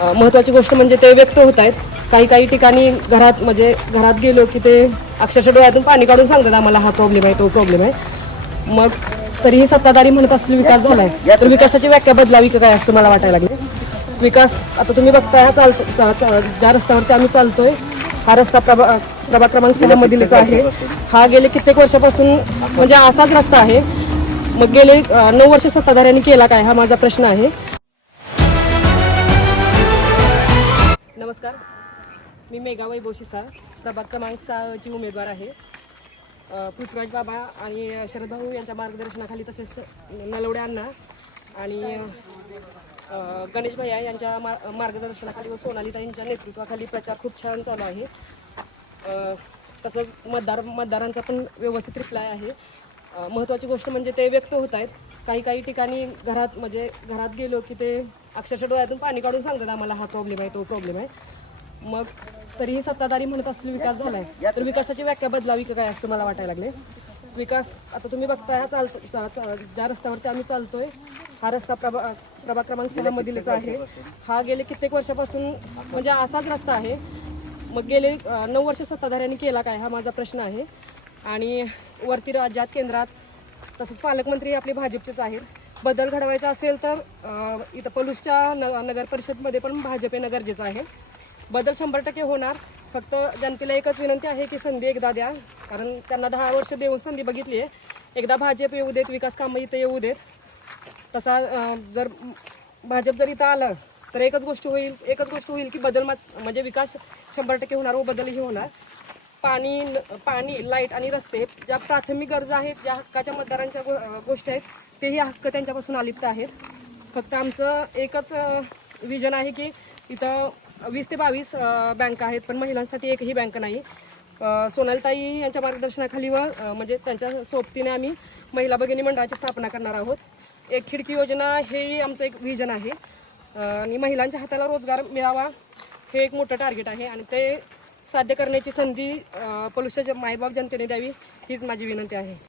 महत्त्वाची गोष्ट म्हणजे ते व्यक्त होत आहेत. काही ठिकाणी घरात गेलो की ते अक्षरशः डोळ्यातून पाणी काढून सांगतात आम्हाला हा प्रॉब्लेम आहे, तो प्रॉब्लेम आहे. मग तरीही सत्ताधारी म्हणत असतील विकास झालाय, तर विकासाची व्याख्या बदलावी का काय असं मला वाटायला लागले. विकास आता तुम्ही बघताय, हा ज्या रस्त्यावरती आम्ही चालतोय, हा रस्ता प्रभाग क्रमांक 6 मधीलच आहे. हा गेले कित्येक वर्षापासून म्हणजे असाच रस्ता आहे. मग गेले 9 वर्ष सत्ताधाऱ्यांनी केला काय, हा माझा प्रश्न आहे. नमस्कार, मी मेघा वैभव शिसाळ, प्रभाग क्रमांक 6 ची उमेदवार आहे. पृथ्वीराज बाबा आणि शरद भाऊ यांच्या मार्गदर्शनाखाली, तसेच नलवडे अण्णा आणि गणेश भैया यांच्या मार्गदर्शनाखाली व सोनालीताईंच्या नेतृत्वाखाली प्रचार खूप छान चालू आहे. तसंच मतदारांचा पण व्यवस्थित रिप्लाय आहे. महत्त्वाची गोष्ट म्हणजे ते व्यक्त होत आहेत. काही ठिकाणी घरात गेलो की ते अक्षरशः डोळ्यातून पाणी काढून सांगतात आम्हाला हा प्रॉब्लेम आहे, तो प्रॉब्लेम आहे. मग तरीही सत्ताधारी म्हणत असतील विकास झालाय, तर विकासाची व्याख्या बदलावी का काय असं मला वाटायला लागले. विकास आता तुम्ही बघताय, हा ज्या रस्त्यावरती आम्ही चालतोय, हा रस्ता प्रभाग क्रमांक 6 मधीलच आहे. हा गेले कित्येक वर्षापासून म्हणजे असाच रस्ता आहे. मग गेले 9 वर्ष सत्ताधाऱ्यांनी केला काय, हा माझा प्रश्न आहे. आणि वरती राज्यात, केंद्रात, तसंच पालकमंत्री आपले भाजपचेच आहेत. बदल घडवायचा असेल तर इथं पलूसच्या नगर परिषदमध्ये पण भाजप येणं गरजेचं आहे. बदल 100% होणार. फक्त जनतेला एकच विनंती आहे की संधी एकदा द्या, कारण त्यांना 10 वर्ष देऊन संधी बघितली आहे. एकदा भाजप येऊ देत, विकास कामं इथं येऊ देत. तसा जर भाजप जर इथं आलं तर एकच गोष्ट होईल की बदल म्हणजे विकास 100% होणार व बदलही होणार. पाणी, लाईट आणि रस्ते, ज्या प्राथमिक गरजा आहेत, ज्या हक्काच्या मतदारांच्या गोष्टी आहेत, तेही हक्क त्यांच्यापासून अलिप्त आहेत. फक्त आमचं एकच विजन आहे की इथं 20 ते 22 बँका आहेत, पण महिलांसाठी एकही बँक नाही. सोनालीताई यांच्या मार्गदर्शनाखाली व म्हणजे त्यांच्या सोबतीने आम्ही महिला भगिनी मंडळाची स्थापना करणार आहोत. एक खिडकी योजना, हेही आमचं एक विजन आहे. आणि महिलांच्या हाताला रोजगार मिळावा, हे एक मोठं टार्गेट आहे. आणि ते साध्य करण्याची संधी पलूसच्या मायबाप जनतेने द्यावी, हीच माझी विनंती आहे.